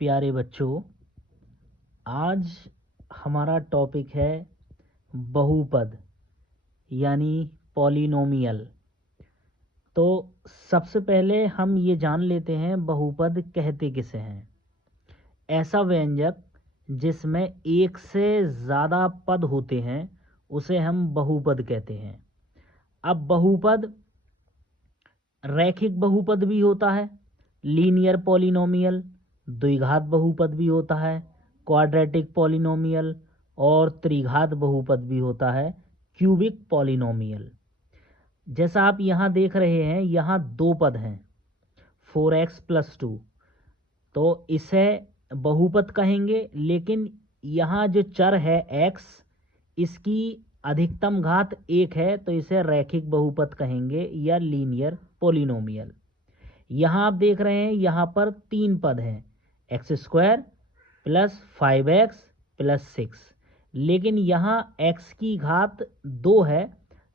प्यारे बच्चों, आज हमारा टॉपिक है बहुपद यानी पॉलिनोमियल। तो सबसे पहले हम ये जान लेते हैं बहुपद कहते किसे हैं। ऐसा व्यंजक जिसमें एक से ज़्यादा पद होते हैं उसे हम बहुपद कहते हैं। अब बहुपद रैखिक बहुपद भी होता है, लीनियर पॉलिनोमियल, द्विघात बहुपद भी होता है, क्वाड्रेटिक पॉलिनोमियल और त्रिघात बहुपद भी होता है, क्यूबिक पॉलिनोमियल। जैसा आप यहाँ देख रहे हैं, यहाँ दो पद हैं 4x + 2, तो इसे बहुपद कहेंगे। लेकिन यहाँ जो चर है x, इसकी अधिकतम घात 1 है, तो इसे रैखिक बहुपद कहेंगे या लीनियर पॉलिनोमियल। यहाँ आप देख रहे हैं, यहाँ पर 3 पद हैं, x² + 5x + 6, लेकिन यहाँ x की घात 2 है,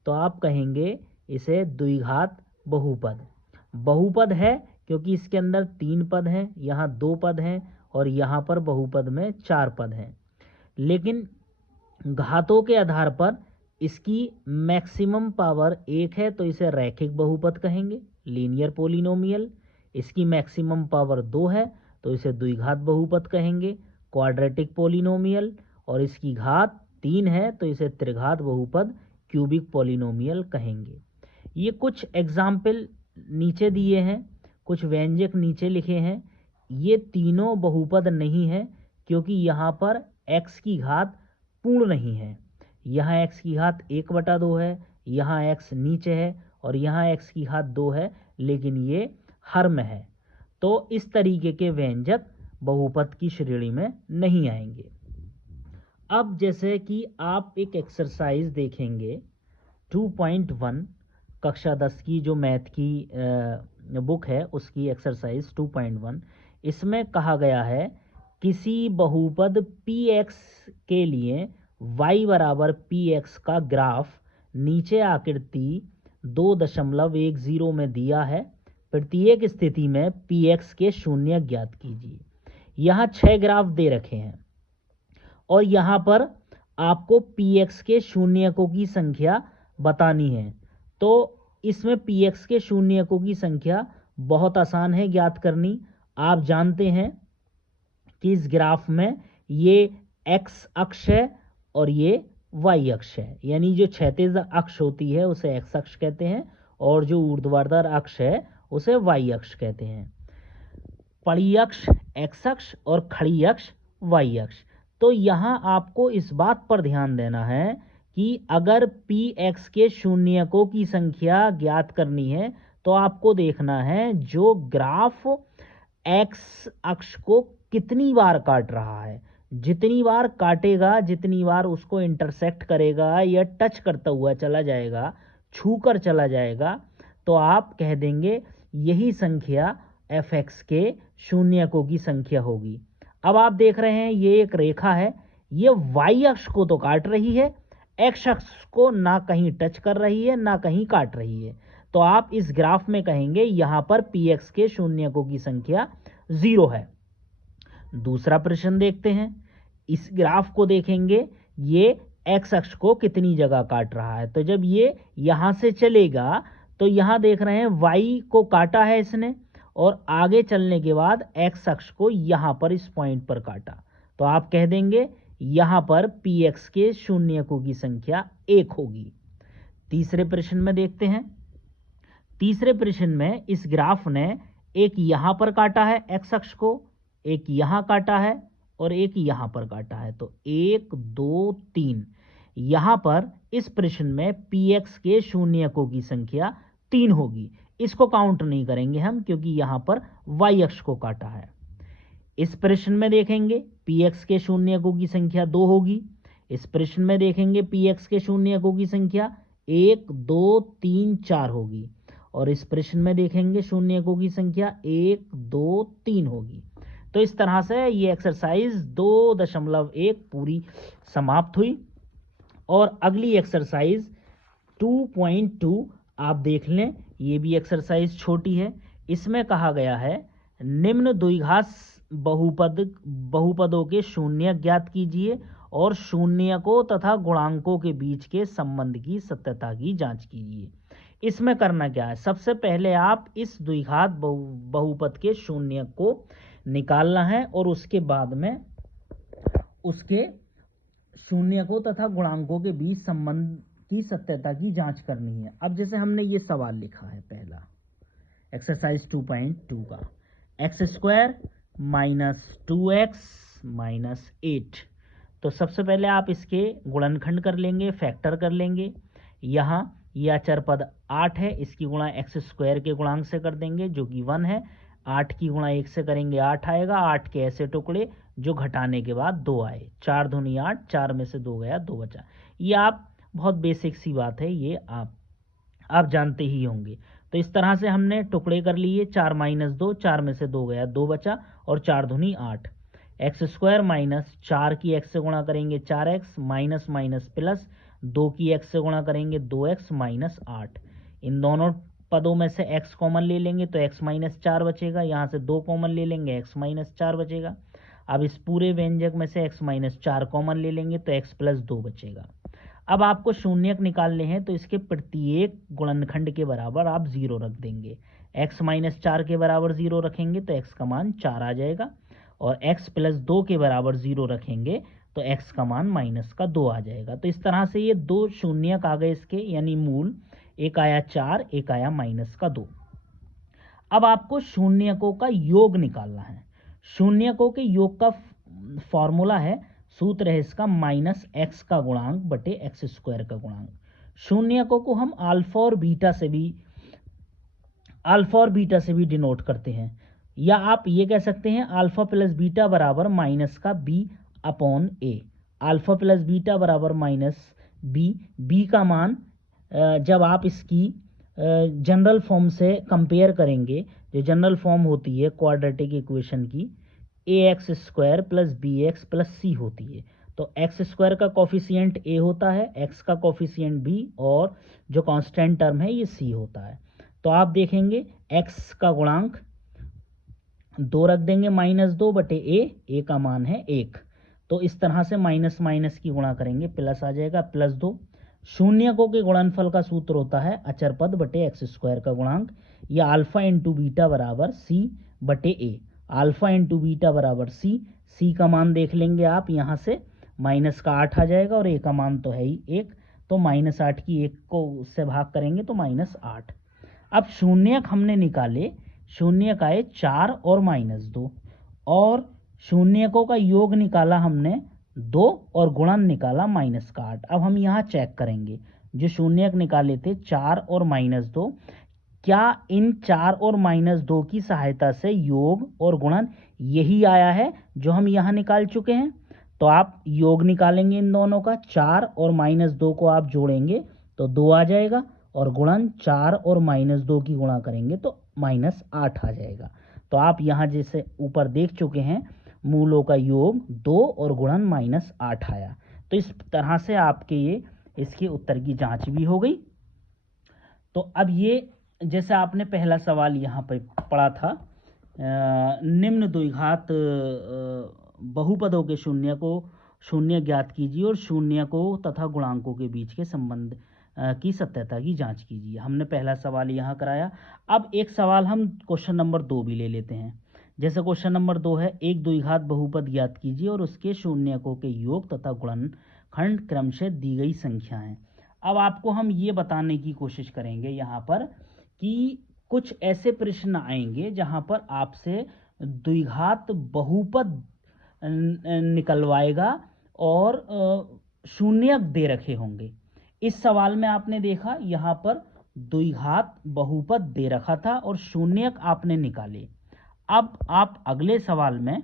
तो आप कहेंगे इसे द्विघात बहुपद। बहुपद है क्योंकि इसके अंदर 3 पद हैं, यहाँ 2 पद हैं और यहाँ पर बहुपद में 4 पद हैं। लेकिन घातों के आधार पर इसकी मैक्सिमम पावर 1 है, तो इसे रैखिक बहुपद कहेंगे, लीनियर पॉलिनोमियल। इसकी मैक्सिमम पावर 2 है, तो इसे द्विघात बहुपद कहेंगे, क्वाड्रेटिक पॉलिनोमियल। और इसकी घात 3 है, तो इसे त्रिघात बहुपद, क्यूबिक पॉलिनोमियल कहेंगे। ये कुछ एग्जाम्पल नीचे दिए हैं, कुछ व्यंजक नीचे लिखे हैं। ये तीनों बहुपद नहीं है क्योंकि यहाँ पर x की घात पूर्ण नहीं है। यहाँ x की घात 1/2 है, यहाँ x नीचे है और यहाँ x की घात 2 है, लेकिन ये हर में है। तो इस तरीके के व्यंजक बहुपद की श्रेणी में नहीं आएंगे। अब जैसे कि आप एक एक्सरसाइज देखेंगे 2.1, कक्षा 10 की जो मैथ की बुक है उसकी एक्सरसाइज 2.1, इसमें कहा गया है किसी बहुपद px के लिए y = px का ग्राफ नीचे आकृति 2.10 में दिया है। प्रत्येक स्थिति में px के शून्य ज्ञात कीजिए। यहाँ 6 ग्राफ दे रखे हैं और यहाँ पर आपको px के शून्यकों की संख्या बतानी है। तो इसमें px के शून्यकों की संख्या बहुत आसान है ज्ञात करनी। आप जानते हैं कि इस ग्राफ में ये x अक्ष है और ये y अक्ष है, यानी जो क्षैतिज अक्ष होती है उसे x अक्ष कहते हैं और जो ऊर्ध्वाधर अक्ष है उसे y अक्ष कहते हैं। पड़ी अक्ष x अक्ष और खड़ी अक्ष y अक्ष। तो यहाँ आपको इस बात पर ध्यान देना है कि अगर px के शून्यकों की संख्या ज्ञात करनी है तो आपको देखना है जो ग्राफ x अक्ष को कितनी बार काट रहा है। जितनी बार काटेगा, जितनी बार उसको इंटरसेक्ट करेगा या टच करता हुआ चला जाएगा, छूकर चला जाएगा, तो आप कह देंगे यही संख्या fx के शून्यकों की संख्या होगी। अब आप देख रहे हैं ये एक रेखा है, ये y अक्ष को तो काट रही है, x अक्ष को ना कहीं टच कर रही है ना कहीं काट रही है। तो आप इस ग्राफ में कहेंगे यहाँ पर px के शून्यकों की संख्या 0 है। दूसरा प्रश्न देखते हैं। इस ग्राफ को देखेंगे, ये x अक्ष को कितनी जगह काट रहा है। तो जब ये यहाँ से चलेगा तो यहाँ देख रहे हैं y को काटा है इसने और आगे चलने के बाद x अक्ष को यहाँ पर इस पॉइंट पर काटा। तो आप कह देंगे यहाँ पर px के शून्यकों की संख्या 1 होगी। तीसरे प्रश्न में देखते हैं। तीसरे प्रश्न में इस ग्राफ ने एक यहाँ पर काटा है x अक्ष को, एक यहाँ काटा है और एक यहाँ पर काटा है। तो 1 2 3 यहाँ पर इस प्रश्न में px के शून्यकों की संख्या 3 होगी। इसको काउंट नहीं करेंगे हम क्योंकि यहाँ पर y अक्ष को काटा है। इस प्रश्न में देखेंगे px के शून्यकों की संख्या 2 होगी। इस प्रश्न में देखेंगे px के शून्यकों की संख्या 1 2 3 4 होगी और इस प्रश्न में देखेंगे शून्यकों की संख्या 1 2 3 होगी। तो इस तरह से ये एक्सरसाइज 2.1 पूरी समाप्त हुई। और अगली एक्सरसाइज 2.2 आप देख लें, ये भी एक्सरसाइज छोटी है। इसमें कहा गया है निम्न द्विघात बहुपदों के शून्य ज्ञात कीजिए और शून्यकों तथा गुणांकों के बीच के संबंध की सत्यता की जांच कीजिए। इसमें करना क्या है, सबसे पहले आप इस द्विघात बहुपद के शून्य को निकालना है और उसके बाद में उसके शून्यकों तथा गुणांकों के बीच संबंध की सत्यता की जांच करनी है। अब जैसे हमने ये सवाल लिखा है पहला एक्सरसाइज 2.2 का, x² - 2x - 8। तो सबसे पहले आप इसके गुणनखंड कर लेंगे, फैक्टर कर लेंगे। यहाँ यह अचर पद 8 है, इसकी गुणा x² के गुणांक से कर देंगे जो कि 1 है। 8 की गुणा 1 से करेंगे 8 आएगा। 8 के ऐसे टुकड़े जो घटाने के बाद 2 आए, 4 दूनी 8, 4 में से 2 गया 2 बचा। ये आप बहुत बेसिक सी बात है, ये आप जानते ही होंगे। तो इस तरह से हमने टुकड़े कर लिए, 4 - 2, 4 में से 2 गया 2 बचा और 4 दूनी 8। x² माइनस 4 की x से गुणा करेंगे 4x, माइनस माइनस प्लस 2 की x से गुणा करेंगे 2x - 8। इन दोनों पदों में से x कॉमन ले लेंगे तो x - 4 बचेगा। यहाँ से 2 कॉमन ले लेंगे x - 4 बचेगा। अब इस पूरे व्यंजक में से x - 4 कॉमन ले लेंगे तो x + 2 बचेगा। अब आपको शून्यक निकालने हैं तो इसके प्रत्येक गुणनखंड के बराबर आप 0 रख देंगे। x - 4 के बराबर 0 रखेंगे तो x का मान 4 आ जाएगा और x + 2 के बराबर 0 रखेंगे तो x का मान -2 आ जाएगा। तो इस तरह से ये दो शून्यक आ गए इसके, यानी मूल, एक आया 4, एक आया -2। अब आपको शून्यकों का योग निकालना है। शून्यकों के योग का फॉर्मूला है, सूत्र है इसका -x का गुणांक बटे x² का गुणांक। शून्यकों को हम अल्फा और बीटा से भी डिनोट करते हैं, या आप ये कह सकते हैं अल्फा प्लस बीटा बराबर -b/a। अल्फा प्लस बीटा बराबर -b। b का मान जब आप इसकी जनरल फॉर्म से कंपेयर करेंगे, जो जनरल फॉर्म होती है क्वाड्रेटिक इक्वेशन की, ax² + bx + c होती है। तो x² का कोफिशिएंट a होता है, x का कोफिशिएंट b, और जो कांस्टेंट टर्म है ये c होता है। तो आप देखेंगे x का गुणांक 2 रख देंगे, -2 बटे a का मान है 1। तो इस तरह से माइनस माइनस की गुणा करेंगे, प्लस आ जाएगा +2। शून्यकों के गुणनफल का सूत्र होता है अचर पद बटे x² का गुणांक, या अल्फा इंटू बीटा बराबर c बटे a। अल्फा इंटू बीटा बराबर c का मान देख लेंगे आप, यहाँ से -8 आ जाएगा और a का मान तो है ही 1, तो -8 की 1 को उससे भाग करेंगे तो -8। अब शून्यक हमने निकाले, शून्यक आए 4 और -2, और शून्यकों का योग निकाला हमने 2 और गुणन निकाला -8। अब हम यहाँ चेक करेंगे, जो शून्यक निकाले थे 4 और -2, क्या इन 4 और -2 की सहायता से योग और गुणन यही आया है जो हम यहाँ निकाल चुके हैं। तो आप योग निकालेंगे इन दोनों का, 4 और -2 को आप जोड़ेंगे तो 2 आ जाएगा, और गुणन 4 और -2 की गुणा करेंगे तो -8 आ जाएगा। तो आप यहाँ जैसे ऊपर देख चुके हैं, मूलों का योग 2 और गुणन -8 आया। तो इस तरह से आपके ये इसके उत्तर की जांच भी हो गई। तो अब ये जैसे आपने पहला सवाल यहाँ पर पढ़ा था, निम्न द्विघात बहुपदों के शून्य ज्ञात कीजिए और शून्यकों तथा गुणांकों के बीच के संबंध की सत्यता की जांच कीजिए। हमने पहला सवाल यहाँ कराया। अब एक सवाल हम क्वेश्चन नंबर 2 भी ले लेते हैं। जैसे क्वेश्चन नंबर 2 है, एक द्विघात बहुपद ज्ञात कीजिए और उसके शून्यकों के योग तथा गुणनखंड क्रमशः दी गई संख्याएं। अब आपको हम ये बताने की कोशिश करेंगे यहाँ पर कि कुछ ऐसे प्रश्न आएंगे जहाँ पर आपसे द्विघात बहुपद निकलवाएगा और शून्यक दे रखे होंगे। इस सवाल में आपने देखा यहाँ पर द्विघात बहुपद दे रखा था और शून्यक आपने निकाले। अब आप अगले सवाल में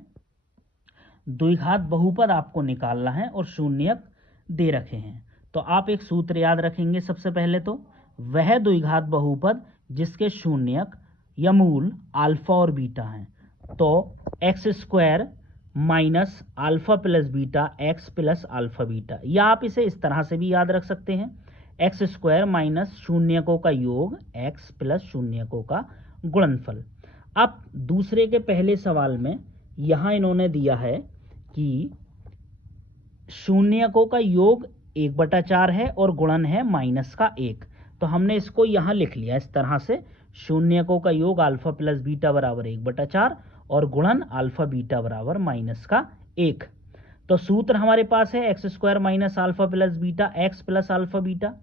द्विघात बहुपद आपको निकालना है और शून्यक दे रखे हैं। तो आप एक सूत्र याद रखेंगे, सबसे पहले तो वह द्विघात बहुपद जिसके शून्यक या मूल अल्फा और बीटा हैं। तो x² minus alpha plus beta x plus alpha beta, या आप इसे इस तरह से भी याद रख सकते हैं, x² माइनस शून्यकों का योग x प्लस शून्यकों का गुणनफल। अब दूसरे के पहले सवाल में यहाँ इन्होंने दिया है कि शून्यकों का योग 1/4 है और गुणन है -1। तो हमने इसको यहाँ लिख लिया इस तरह से, शून्यकों का योग अल्फा प्लस बीटा बराबर 1/4 और गुणन अल्फा बीटा बराबर -1। तो सूत्र हमारे पास है x² minus alpha plus beta x plus alpha beta.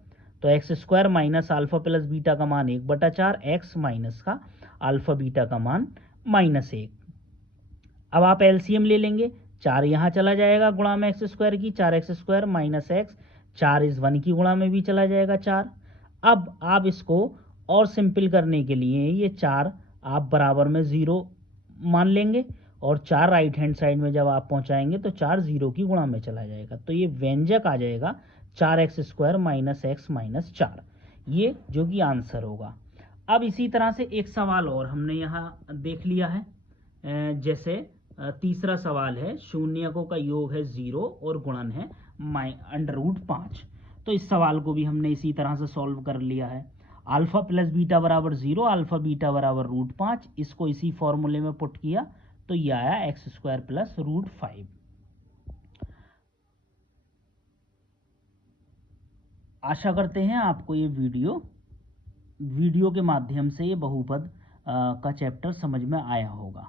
तो x² minus alpha plus beta का मान 1/4, x माइनस का अल्फा बीटा का मान -1। अब आप एलसीएम ले लेंगे, 4 यहाँ चला जाएगा गुणा में x² की, 4x² माइनस x, 4 इस 1 की गुणा में भी चला जाएगा 4। अब आप इसको और सिंपल करने के लिए ये 4 आप बराबर में 0 मान लेंगे और 4 राइट हैंड साइड में जब आप पहुंचाएंगे तो 4 0 की गुणा में चला जाएगा। तो ये व्यंजक आ जाएगा 4x² माइनस x माइनस 4, ये जो कि आंसर होगा। अब इसी तरह से एक सवाल और हमने यहाँ देख लिया है, जैसे तीसरा सवाल है, शून्यकों का योग है 0 और गुणन है √5। तो इस सवाल को भी हमने इसी तरह से सॉल्व कर लिया है। अल्फा प्लस बीटा बराबर 0, अल्फा बीटा बराबर √5, इसको इसी फॉर्मूले में पुट किया तो ये आया x² प्लस √5। आशा करते हैं आपको ये वीडियो के माध्यम से ये बहुपद का चैप्टर समझ में आया होगा।